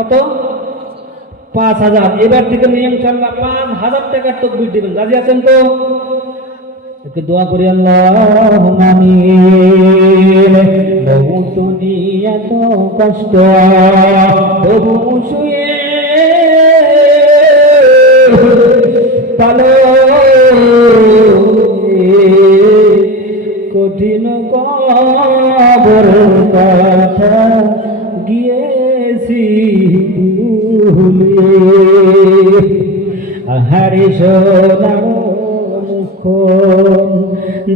কত? 5,000। এবার থেকে নিয়ম ইনশাআল্লাহ 5,000 টাকার তাকবীর দিবেন। রাজি আছেন তো? একটু দোয়া করি, আল্লাহুম্মা আমিন। বহুত এত কষ্ট তবু শুয়ে পালো কঠিন কবর কথা গিয়েছি ভুলে। আহারে সোনার মুখ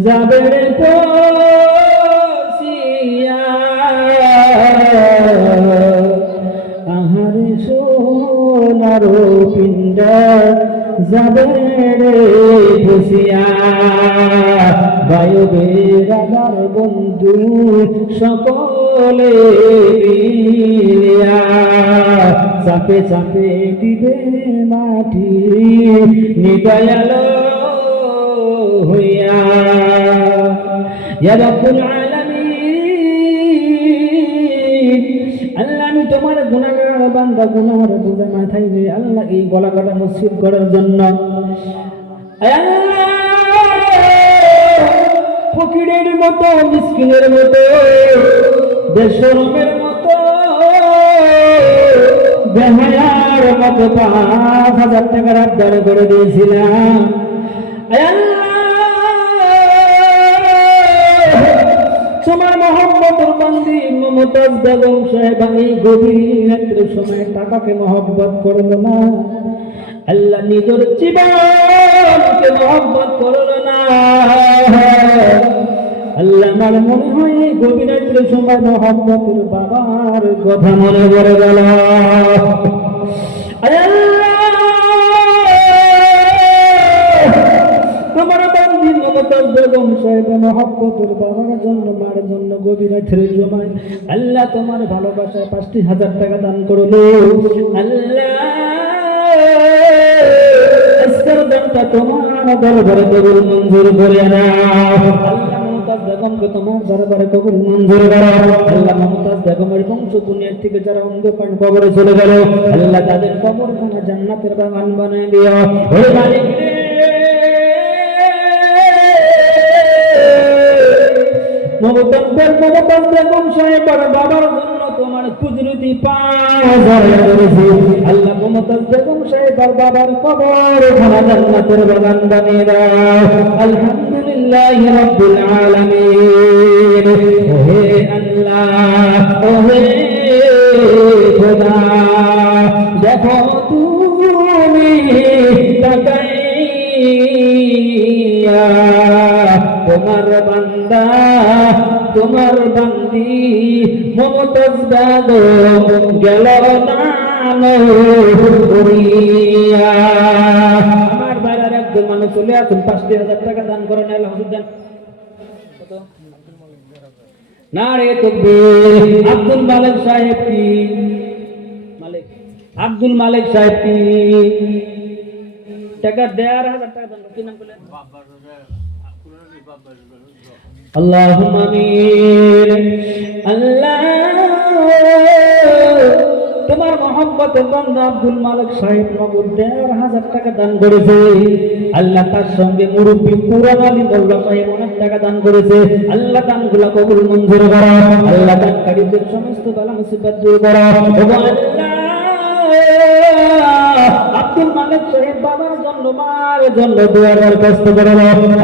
যাবে পছিয়া, আহারে সোনার পিণ্ডা যাবে রে পছিয়া। বায়ুবের আমার বন্ধু সকলে মিলিয়া চাপে চাপে দিবে মাটি নিদয়ালো হইয়া। ইয়া রাব্বুল আলামিন, আল্লাহ আমি তোমার গুনাহগার বান্দা, গুনাহের বোঝা মাথায় নিয়ে আল্লাহ এই গলা কাটা মুসিব করার জন্য আল্লাহ ফকিরের মতো, মিসকিনের মতো, বেশরমের মতো, বেহায়ার মতো 5,000 টাকার আবদার করে দিয়েছিলাম। তোমার মহব্বতের বান্দি মমতাজ বেগম সাহেবা এই গভীর রাত্রের সময় টাকাকে মহব্বত করলো না আল্লাহ, নিজের জীবনকে মহব্বত করলো না আল্লাহ। আমার মনে হয় গভীর রাত্রের সময় মহব্বতের বাবার কথা মনে পড়ে গেল। তোমার বান্দি মমতাজ বেগম সাহেবা মহব্বতের বাবার জন্য, মার জন্য গভীর রাত্রের সময় আল্লাহ তোমার ভালোবাসায় 5,000 টাকা দান করলো। আল্লাহ দানটা তোমার দরবারে কবুল মঞ্জুর করে নাও। আল্লাহ মমতাজ বেগমকে তোমার দরবারে কবুল মঞ্জুর করো। আল্লাহ মমতাজ বেগমের বংশ দুনিয়া থেকে যারা অন্ধকার কবরে চলে গেল আল্লাহ তাদের কবরখানা জান্নাতের বাগান বানিয়ে দিও। হে মালিক রে, মমতাজ বেগম সাহেবের বাবার জন্য তোমার কুদরতি পাওয়া করেছি আল্লাহ। মমতাজ বেগম সাহেবের বাবার কবরখানা জান্নাতের বাগান বানিয়ে দাও। আলহামদুলিল্লাহ রাব্বিল আলামিন। ওহে আল্লাহ, ওহে খোদা, দেখো তুমি তাকাইয়া তোমার বান্দা, তোমার বান্দি মমতাজ বেগম গেল করিয়া। আমার বাইরের একজন মানুষ চলে আসুন, 5,000 টাকা দান করেন। আল্লাহ হুজুর দেন না রে তকবীর। আব্দুল মালিক সাহেব কি মালিক, আব্দুল মালিক সাহেব কি টাকা 1,500 টাকা দান কি নাম বলেন? আল্লাহুম্মা আমিন। আল্লাহ তোমার মহব্বতের বান্দা আব্দুল মালিক সাহেব নগদ 1,500 টাকা দান করেছে আল্লাহ। তার সঙ্গে মুরব্বী পুরান আলী মোল্লা সাহেব অনেক টাকা দান করেছে আল্লাহ। দানগুলো কবুল মঞ্জুর করো আল্লাহ। দানকারীদের সমস্ত বালা মুসিবত দূর করো আল্লাহ। আব্দুল মালিক সাহেব বাবার জন্য, মার জন্য দোয়ার কষ্ট করো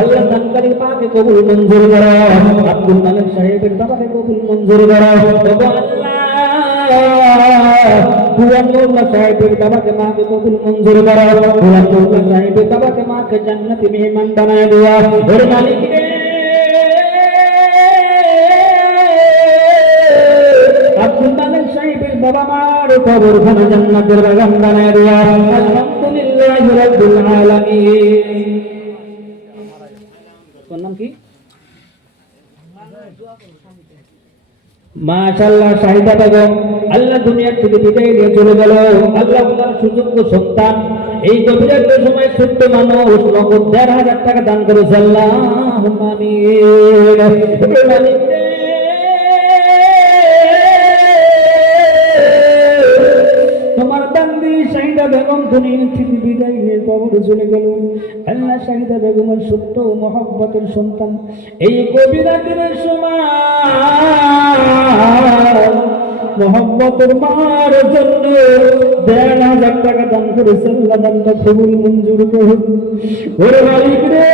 আল্লাহ। দানকারীর পাকে কবুল মঞ্জুর করো। আব্দুল মালিক সাহেবের বাবাকে কবুল মঞ্জুর করো আল্লাহ। পুরানুল্লাহ সাহেবের বাবাকে মাকে কবুল মঞ্জুর করো। পুরানুল্লাহ সাহেবের বাবাকে মাকে জান্নাতি মেহমান বানায় দেওয়া। ওরে মালিক রে, আব্দুল মালিক সাহেবের বাবা মার কবরখানা জান্নাতের বাগান বানায় দেওয়া। আলহামদুলিল্লাহ রাব্বিল আলামিন। তোর নাম কি? মাশাআল্লাহ শাহিদা বেগম আল্লাহ দুনিয়া থেকে বিদায় নিয়ে চলে গেল। আল্লাহ ওনার সুযোগ্য সন্তান এই গভীর সময় ছোট্ট মানুষ নগদ 1,500 টাকা দান করেছে। আল্লাহুম্মা আমিন। শাহিদা বেগম দুনিয়া থেকে বিদায় নিয়ে কবরে চলে গেল। আল্লাহ শাহিদা বেগমের সত্য মহব্বতের সন্তান। এই কবিরাতের সময় মহব্বতের মার জন্য ১,৫০০ টাকা দান করেছে। আল্লাহ দানটা কবুল মঞ্জুর করুন। ওরে মালিক রে,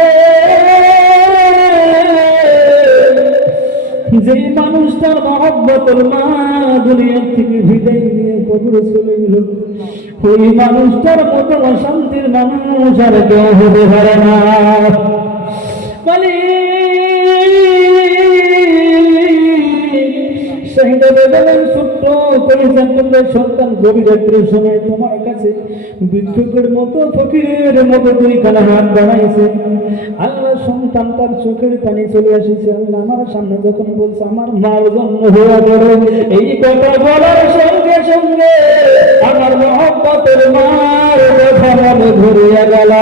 যে মানুষটার মহব্বতের মা দুনিয়া থেকে বিদায় নিয়ে কবরে চলে গেল, ওই মানুষটার মতো অশান্তির মানুষ আর কেউ হতে পারে না। শাহিদা বেগমের ছোট্ট পরিচালকের সন্তান গভীর রাত্রির সময় তোমার কাছে ভিক্ষুকের মতো ফকিরের মতো দুইখানা হাত বাড়াইছে। আল্লাহ সন্তান তার চোখের পানি চলে আসিছে। আল্লাহ আমার সামনে যখন বলছে আমার মার জন্য হয়ে গেল, এই কথা বলার সঙ্গে সঙ্গে আমার মহব্বতের মার কথা মনে ঘুরিয়া গেল।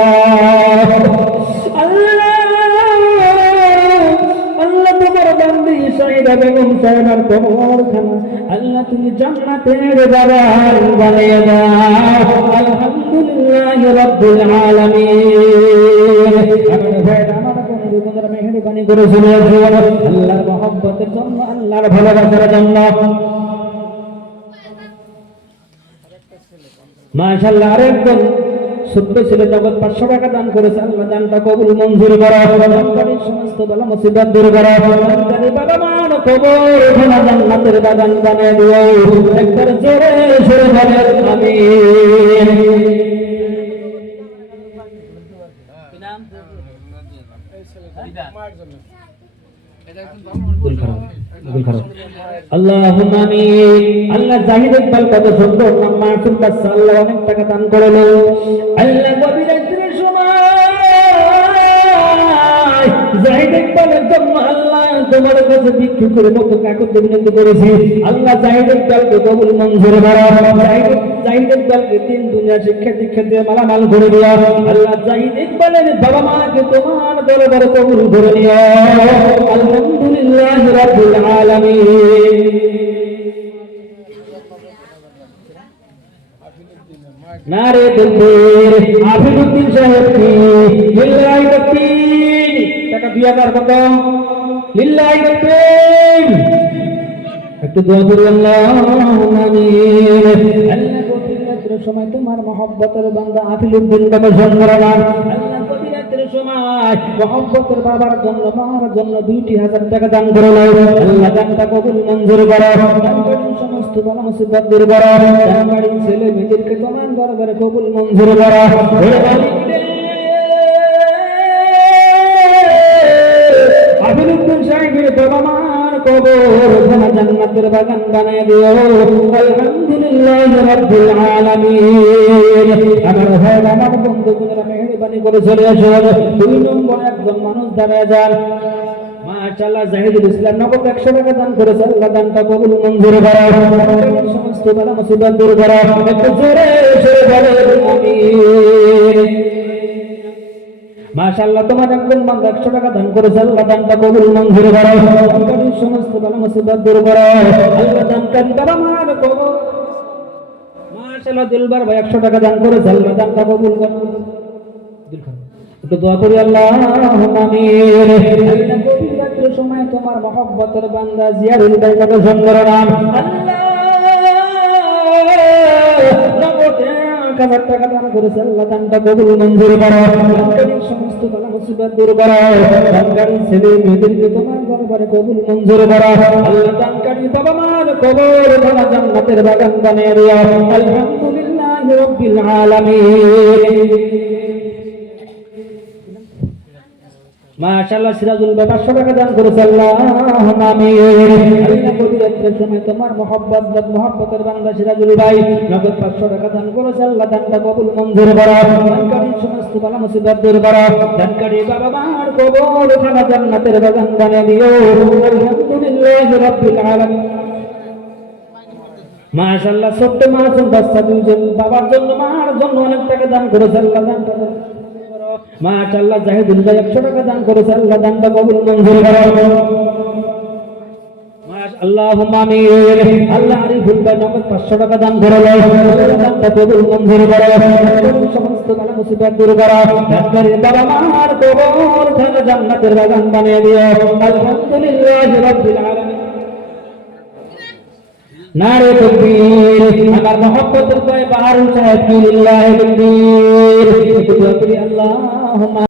শাহিদা বেগম সাহেবের কবরখানা আল্লাহ তুমি জান্নাতের বাগান বানিয়ে দাও। আলহামদুলিল্লাহ রাব্বিল আলামিন। আমার ভাইরা, আমার বন্ধুরা মেহেরবানি করে শুনে আল্লাহর মহব্বতের জন্য, আল্লাহর ভালোবাসার জন্য মাশাআল্লাহ আরেকজন ছোট্ট ছেলে জগৎ ৫০০ টাকা দান করেছে। আল্লাহ দানটা কবুল মঞ্জুর করো। দানকারীর সমস্ত বালা মুসিবত দূর করো। দানকারী বাবা মার কবর খানা জান্নাতের বাগান বানিয়ে দিও। একবার জোরে জোরে বলেন আমিন। আল্লাহুম্মা আমিন। আল্লাহ জাহিদ ইকবাল কত সুন্দর নাম, মাসুম বাচ্চা, আল্লাহ অনেক টাকা দান করলো। আল্লাহ কবিরাতের সময় জাহিদ ইকবালের জন্য আল্লাহ তোমার কাছে ভিক্ষুকের মতো কাকুতি বিনতি করেছি। আল্লাহ জাহিদ ইকবালকে কবুল মঞ্জুর করো। জাহিদ ইকবালকে তিন দুনিয়া শিক্ষা দীক্ষা দিয়ে মালামাল করে দিও। আল্লাহ জাহিদ ইকবালের বাবা মাকে তোমার দরবারে কবুল করে নিও। আলহামদুলিল্লাহ রাব্বিল আলামিন। নারে তাকবীর। আফিদুদ্দিন সাহেব কি লিল্লাহি তাকবীর। টাকা ২০০০ কত? লিল্লাহি তাকবীর। একটু দোয়া করি আল্লাহুম্মা আমিন। আল্লাহ কবিরাতের সময় তোমার মহব্বতের বান্দা আফিদুদ্দিন বাবা জন্মরানা আল্লাহ কবিরাতের সময় মহব্বতের বাবার জন্য মার জন্য ২,০০০ টাকা দান করলো। আল্লাহ দানটা কবুল মঞ্জুর করো। দানকারীর সমস্ত বালা মুসিবত দূর করো। দানকারীর ছেলে মেয়েদেরকে তোমার দরবারে কবুল মঞ্জুর করো। আফিদুদ্দিন সাহেবের বাবা মার কবর খানা জান্নাতের বাগান বানিয়ে দিও। আলহামদুলিল্লাহ রাব্বিল আলামিন। আমার ভাই, আমার বন্ধুরা মেহেরবানি করে চলে আসো। ২ নম্বর একজন মানুষ দাঁড়ায় যান। মাশাআল্লাহ জাহিদুল ইসলাম নগদ ১০০ টাকা দান করেছে। আল্লাহ দানটা কবুল মঞ্জুর করো। সমস্ত বালা মুসিবত দূর করো। একটু জোরে জোরে বলেন আমিন। মাশাআল্লাহ তোমার একজন বান্দা ১০০ টাকা দান করেছে। আল্লাহ দানটা কবুল মঞ্জুর করো। দানকারীর সমস্ত বালা মুসিবত দূর করো। আল্লাহ দানকারী বাবা মার কবর। মাশাআল্লাহ দিলবার ভাই ১০০ টাকা দান করেছে। আল্লাহ দানটা কবুল করো। একটু দোয়া করি আল্লাহুম্মা আমিন। আল্লাহ কবিরাতের সময় তোমার মহব্বতের বান্দা জিয়ারুল ভাই কত সুন্দর নাম। আল্লাহ ১,০০০ টাকা দান করেছে। আল্লাহ দানটা কবুল মঞ্জুর করো। দানকারীর সমস্ত বালা মুসিবত দূর করো। দানকারী ছেলে মেয়েদেরকে তোমার দরবারে কবুল মঞ্জুর করো। আল্লাহ দানকারী বাবা মার কবর খানা জান্নাতের বাগান বানিয়ে দিও। আলহামদুলিল্লাহ রাব্বিল আলামিন। মাশাআল্লাহ সিরাজুল ভাই ৫০০ টাকা দান করেছে। আল্লাহুম্মা আমিন। আল্লাহ কবিরাতের সময় তোমার মহব্বতের বান্দা সিরাজুল ভাই নগদ ৫০০ টাকা দান করেছে। আল্লাহ দানটা কবুল মঞ্জুর করো। দানকারীর সমস্ত বালা মুসিবত দূর করো। দানকারী বাবা মার কবর খানা জান্নাতের বাগান বানিয়ে দিও। আলহামদুলিল্লাহ রাব্বিল আলামিন। মাশাআল্লাহ ছোট্ট মাসুম বাচ্চা দুইজন বাবার জন্য মার জন্য অনেক টাকা দান করেছে। আল্লাহ দানটা মাশাআল্লাহ জাহিদুল ভাই ১০০ টাকা দান করেছে। আল্লাহ দানটা কবুল মঞ্জুর করো। আল্লাহুম্মা আমিন। আল্লাহ আরিফুল ভাই নগদ 500 টাকা দান করলো, দানটা কবুল মঞ্জুর করো, সমস্ত বালা মুসিবত দূর করো, ডাক্তারের বাবা মার কবর থেকে জান্নাতের বাগান বানিয়ে দিও। আলহামদুলিল্লাহ রাব্বিল আলামিন। নারে তাকবীর। আমার মোহাম্মতুল ভাই বাহারুল সাহেব লিল্লাহি তাকবীর। আল্লাহুম্মা